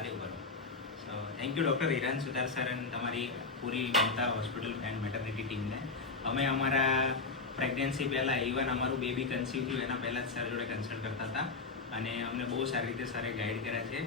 ખાલી ઉપર. So thank you doctor Hiran Sutar sir અને તમારી પૂરી મમતા હોસ્પિટલ એન્ડ મેટર્નિટી ટીમને. અમે અમારા પ્રેગ્નન્સી પહેલાં ઇવન અમારું બેબી કન્સીવ થયું એના પહેલાં જ સર જોડે કન્સલ્ટ કરતા હતા અને અમને બહુ સારી રીતે સરે ગાઈડ કર્યા છે.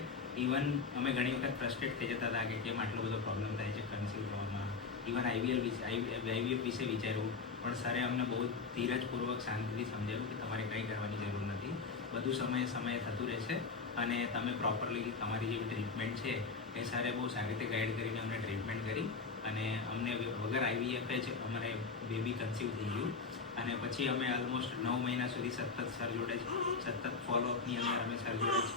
ઇવન અમે ઘણી વખત ફ્રસ્ટ્રેટ થઈ જતા હતા કે કેમ આટલો બધો પ્રોબ્લેમ થાય છે કન્સીવ થવામાં. ઇવન આઈવીએફ વિશે વિચાર્યું, પણ સરે અમને બહુ ધીરજપૂર્વક શાંતિથી સમજાવ્યું કે તમારે કંઈ કરવાની જરૂર નથી, બધું સમયે થતું રહેશે અને તમે પ્રોપરલી તમારી જે ટ્રીટમેન્ટ છે એ સરે બહુ સારી રીતે ગાઈડ કરીને અમને ટ્રીટમેન્ટ કરી અને અમને વગર આઈવીએફ જ અમારે બેબી કન્સીવ થઈ ગયું. અને પછી અમે ઓલમોસ્ટ 9 મહિના સુધી સતત ફોલોઅપની અંદર અમે સર જોડે જ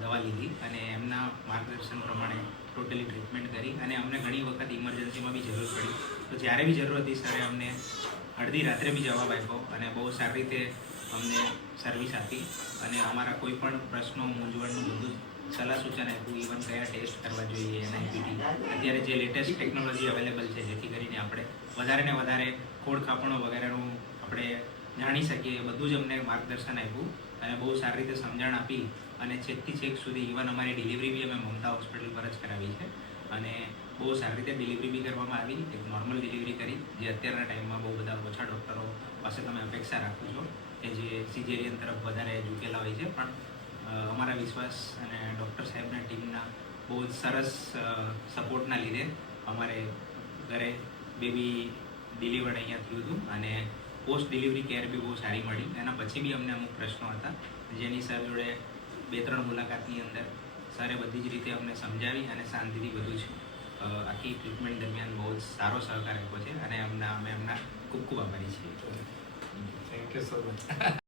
દવા લીધી અને એમના માર્ગદર્શન પ્રમાણે ટોટલી ટ્રીટમેન્ટ કરી અને અમને ઘણી વખત ઇમરજન્સીમાં બી જરૂર પડી તો જ્યારે બી જરૂર હતી સરે અમને અડધી રાત્રે બી જવાબ આપ્યો અને બહુ સારી રીતે અમને સર્વિસ આપી અને અમારા કોઈ પણ પ્રશ્નો મૂંઝવણનું બધું સલાહ સૂચન આપ્યું. ઇવન કયા ટેસ્ટ કરવા જોઈએ, એનઆઈપીટી, અત્યારે જે લેટેસ્ટ ટેકનોલોજી અવેલેબલ છે જેથી કરીને આપણે વધારે ને વધારે ખોડ ખાપણો વગેરેનું આપણે જાણી શકીએ, એ બધું જ અમને માર્ગદર્શન આપ્યું અને બહુ સારી રીતે સમજણ આપી અને છેકથી છેક સુધી ઇવન અમારી ડિલિવરી બી અમે મમતા હોસ્પિટલ પર જ કરાવી છે અને બહુ સારી રીતે ડિલિવરી બી કરવામાં આવી. એક નોર્મલ ડિલિવરી કરી, જે અત્યારના ટાઈમમાં બહુ બધા ઓછા ડૉક્ટરો પાસે તમે અપેક્ષા રાખો છો કે જે સિઝેરિયન તરફ વધારે ઝૂકેલા હોય છે, પણ અમારા વિશ્વાસ અને ડૉક્ટર સાહેબના ટીમના બહુ જ સરસ સપોર્ટના લીધે અમારે ઘરે બેબી ડિલિવર્ડ અહીંયા થયું હતું અને પોસ્ટ ડિલિવરી કેર બી બહુ સારી મળી. એના પછી બી અમને અમુક પ્રશ્નો હતા જેની સર જોડે 2-3 મુલાકાતની અંદર સરે બધી જ રીતે અમને સમજાવી અને શાંતિથી બધું જ આખી ટ્રીટમેન્ટ દરમિયાન બહુ જ સારો સહકાર આપ્યો છે અને અમે એમના ખૂબ ખૂબ આભારી છીએ. Thank you so much.